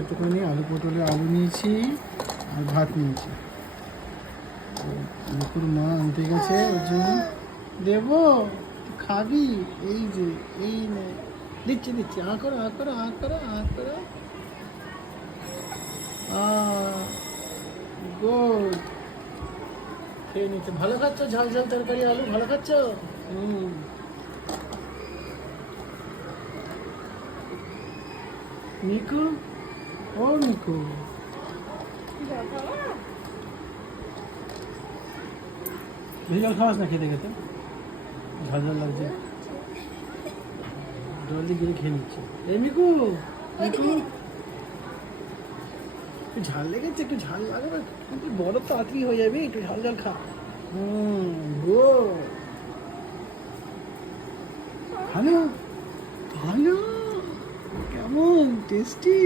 একটুখানি আলু পটলে আলু নিয়েছি আর ভাত নিয়েছি। তো মিকুর মা আনতে গেছে, ওর জন্য দেবো। তুই খাবি? এই যে, এই নে, দিচ্ছি দিচ্ছি, আ করো আ করো আ করো আ করো। গুড, খেয়ে নিচ্ছে। ভালো খাচ্ছ? ঝাল ঝাল তরকারি আলু ভালো খাচ্ছ? হুম। মিকু, ও মিকু, বেশি জল খাওয়াস না খেতে খেতে, ঝাল ঝাল লাগছে। জল দিয়ে গিয়ে খেয়ে নিচ্ছে। এই মিকু, মিকু, একটু ঝাল লেগেছে, একটু ঝাল লাগবে, কিন্তু বড় তাড়াতাড়ি হয়ে যাবে, একটু ঝাল ঝাল খা। গো, ভালো ভালো, কেমন টেস্টি?